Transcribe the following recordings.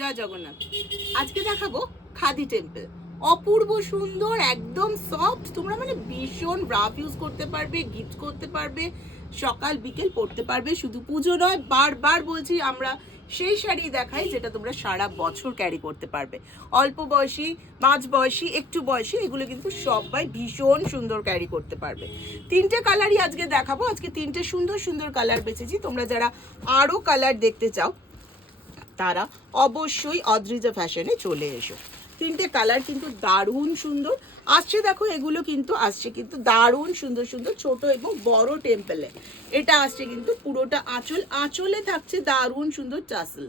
জয় জগন্নাথ। আজকে দেখাবো খাদি টেম্পল, অপূর্ব সুন্দর, একদম সফট। তোমরা মানে ভীষণ রাফ ইউজ করতে পারবে, গিফট করতে পারবে, সকাল বিকেল পরতে পারবে। শুধু পুজো নয়, বারবার বলছি আমরা সেই শাড়ি দেখাই যেটা তোমরা সারা বছর ক্যারি করতে পারবে। অল্প বয়সী, মাঝ বয়সী, একটু বয়সী, এগুলো কিন্তু সবাই ভীষণ সুন্দর ক্যারি করতে পারবে। তিনটে কালারই আজকে দেখাবো। আজকে তিনটে সুন্দর সুন্দর কালার বেছেছি। তোমরা যারা আরো কালার দেখতে চাও তারা অবশ্যই অদ্রিজা ফ্যাশনে চলে এসো। তিনটে কালার কিন্তু দারুণ সুন্দর আসছে। দেখো এগুলো কিন্তু আসছে কিন্তু দারুণ সুন্দর সুন্দর ছোট এবং বড় টেম্পলে। এটা আসছে কিন্তু পুরোটা আঁচল, আঁচলে থাকছে দারুণ সুন্দর টাসেল,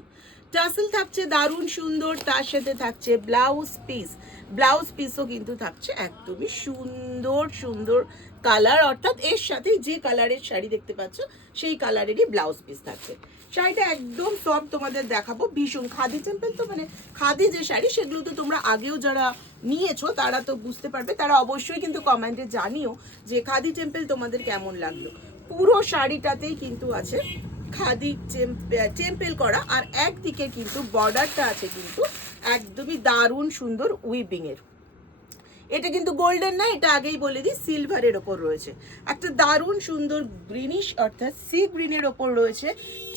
টাসেল থাকছে দারুণ সুন্দর। তার সাথে থাকছে ব্লাউজ পিস, ব্লাউজ পিসও কিন্তু থাকছে একদমই সুন্দর সুন্দর কালার, অর্থাৎ এর সাথে যে কালারের শাড়ি দেখতে পাচ্ছ সেই কালারেরই ব্লাউজ পিস থাকছে। শাড়িটা একদম সফট তোমাদের দেখাবো, ভীষণ খাদি টেম্পল। তো মানে খাদি যে শাড়ি সেগুলো তো তোমরা আগেও যারা নিয়েছো তারা তো বুঝতে পারবে। তারা অবশ্যই কিন্তু কমেন্টে জানিও যে খাদি টেম্পল তোমাদের কেমন লাগলো। পুরো শাড়িটাতেই কিন্তু আছে খাদি টেম্পল করা, আর একদিকে কিন্তু বর্ডারটা আছে কিন্তু একদমই দারুণ সুন্দর উইভিং এর। এটা কিন্তু গোল্ডেন না, এটা আগেই বলে দিই সিলভারের ওপর রয়েছে। একটা দারুণ সুন্দর গ্রিনিশ অর্থাৎ সি গ্রিনের ওপর রয়েছে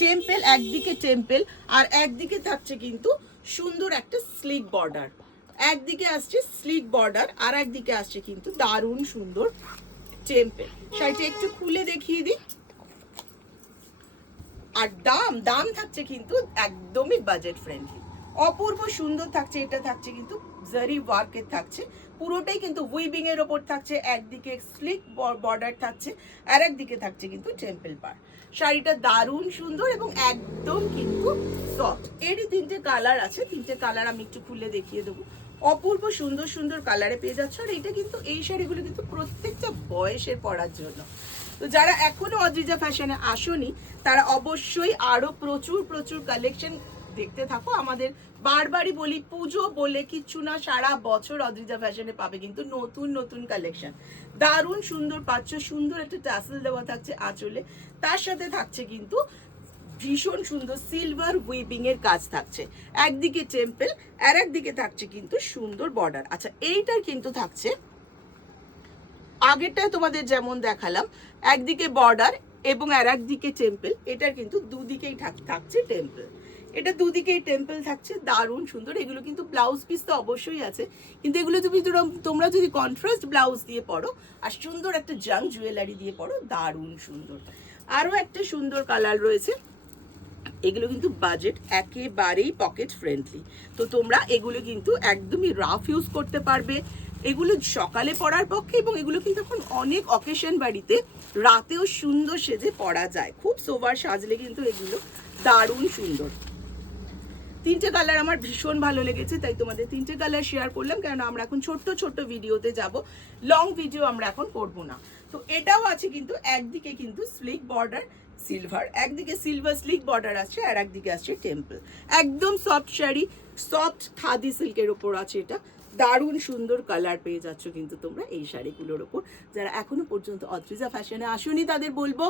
টেম্পল, একদিকে টেম্পল আর একদিকে থাকছে কিন্তু সুন্দর একটা স্লিক বর্ডার। একদিকে আসছে স্লিক বর্ডার আর একদিকে আসছে কিন্তু দারুণ সুন্দর টেম্পল। শাড়িটা একটু খুলে দেখিয়ে দিই। আর দাম থাকছে কিন্তু একদমই বাজেট ফ্রেন্ডলি, অপূর্ব সুন্দর থাকছে। এটা থাকছে কিন্তু জারি ওয়ার্কের থাকছে, পুরোটাই কিন্তু উইভিং এর ওপর থাকছে। একদিকে স্লিক বর্ডার থাকছে আর একদিকে থাকছে কিন্তু টেম্পল পার। শাড়িটা দারুণ সুন্দর এবং একদম কিন্তু সফট। এরই তিনটে কালার আছে, তিনটে কালার আমি একটু খুলে দেখিয়ে দেবো। অপূর্ব সুন্দর সুন্দর কালারে পেয়ে যাচ্ছ। আর এটা কিন্তু এই শাড়িগুলো কিন্তু প্রত্যেকটা বয়সের পরার জন্য। তো যারা এখনো অদ্রিজা ফ্যাশনে আসোনি তারা অবশ্যই আরো প্রচুর প্রচুর কালেকশন দেখতে থাকো। আমাদের বারবারই বলি পুজো বলে কিচ্ছু না, সারা বছর অদ্রিজা ফ্যাশনে পাবে কিন্তু নতুন নতুন কালেকশন। দারুণ সুন্দর পাচ্ছ, সুন্দর একটা টাসেল দেওয়া থাকছে আঁচলে, তার সাথে থাকছে কিন্তু ভীষণ সুন্দর সিলভার উইভিং এর কাজ থাকছে। একদিকে টেম্পল আর একদিকে থাকছে কিন্তু সুন্দর বর্ডার। আচ্ছা এইটার কিন্তু থাকছে আগেরটায় তোমাদের যেমন দেখালাম একদিকে বর্ডার এবং আর একদিকে টেম্পল, এটার কিন্তু দুদিকেই থাকছে টেম্পল। এটা দুদিকেই টেম্পল থাকছে, দারুণ সুন্দর। এগুলো কিন্তু ব্লাউজ পিস তো অবশ্যই আছে, কিন্তু এগুলো তোমরা যদি কন্ট্রাস্ট ব্লাউজ দিয়ে পরো আর সুন্দর একটা জাং জুয়েলারি দিয়ে পরো, দারুণ সুন্দর। আরো একটা সুন্দর কালার রয়েছে, এগুলো কিন্তু বাজেট একেবারেই পকেট ফ্রেন্ডলি। তো তোমরা এগুলো কিন্তু একদমই রাফ ইউজ করতে পারবে, এগুলো সকালে পরার পক্ষে, এবং এগুলো কিন্তু এখন অনেক অকেশন বাড়িতে রাতেও সুন্দর সেজে পরা যায়। খুব সোবার সাজলে কিন্তু এগুলো দারুণ সুন্দর। তিনটে কালার আমার ভীষণ ভালো লেগেছে, তাই তোমাদের তিনটে কালার শেয়ার করলাম। কেন আমরা এখন ছোট্ট ছোট্ট ভিডিওতে যাব, লং ভিডিও আমরা এখন করব না। তো এটাও আছে কিন্তু একদিকে কিন্তু স্লিক বর্ডার সিলভার, একদিকে সিলভার স্লিক বর্ডার আছে আর একদিকে আসছে টেম্পল। একদম সফট শাড়ি, সফট খাদি সিল্কের ওপর আছে এটা। দারুণ সুন্দর কালার পেয়ে যাচ্ছ কিন্তু তোমরা এই শাড়িগুলোর ওপর। যারা এখনো পর্যন্ত অদ্রিজা ফ্যাশনে আসোনি তাদের বলবো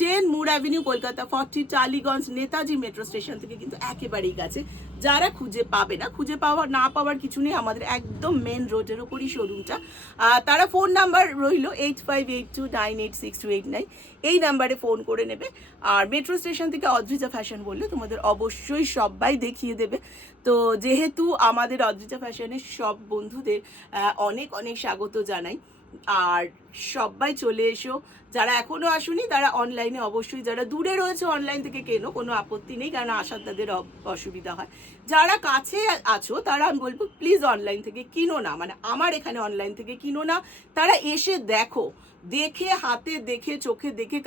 10 Moore avenue Kolkata, 40 Tollygunge Netaji metro station থেকে কিন্তু একেবারেই কাছে। যারা খুঁজে পাবে না, খুঁজে না পাওয়ার কিছু নেই, আমাদের একদম মেন রোডের ওপরই শোরুমটা। তারা ফোন নাম্বার রইল 8582986289, এই নাম্বারে ফোন করে নেবে। আর মেট্রো স্টেশন থেকে অদ্রিজা ফ্যাশন বললে তোমাদের অবশ্যই সবাই দেখিয়ে দেবে। তো যেহেতু আমাদের অদ্রিজা ফ্যাশনের সব বন্ধুদের অনেক অনেক স্বাগত জানাই। আর সবাই চলে এসো, যারা এখনো আসুনি তারা অনলাইনে অবশ্যই, যারা দূরে রয়েছে অনলাইন থেকে কেনো, কোনো আপত্তি নেই, কারণ আসার তাদের অসুবিধা হয়। যারা কাছে আছো তারা আমি বলবো প্লিজ অনলাইন থেকে কিনো না, মানে আমার এখানে অনলাইন থেকে কিনো না। তারা এসে দেখো, দেখে হাতে দেখে চোখে দেখে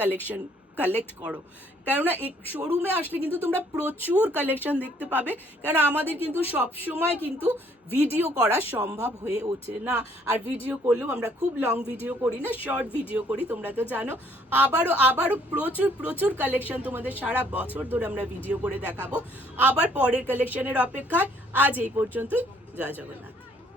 কালেক্ট করো। কেননা এই শোরুমে আসলে কিন্তু তোমরা প্রচুর কালেকশন দেখতে পাবে, কারণ আমাদের কিন্তু সবসময় কিন্তু ভিডিও করা সম্ভব হয়ে ওঠে না। আর ভিডিও করলেও আমরা খুব লং ভিডিও করি না, শর্ট ভিডিও করি, তোমরা তো জানো। আবারও প্রচুর প্রচুর কালেকশন তোমাদের সারা বছর ধরে আমরা ভিডিও করে দেখাবো। আবার পরের কালেকশনের অপেক্ষায় আজ এই পর্যন্তই। জয় জগন্নাথ।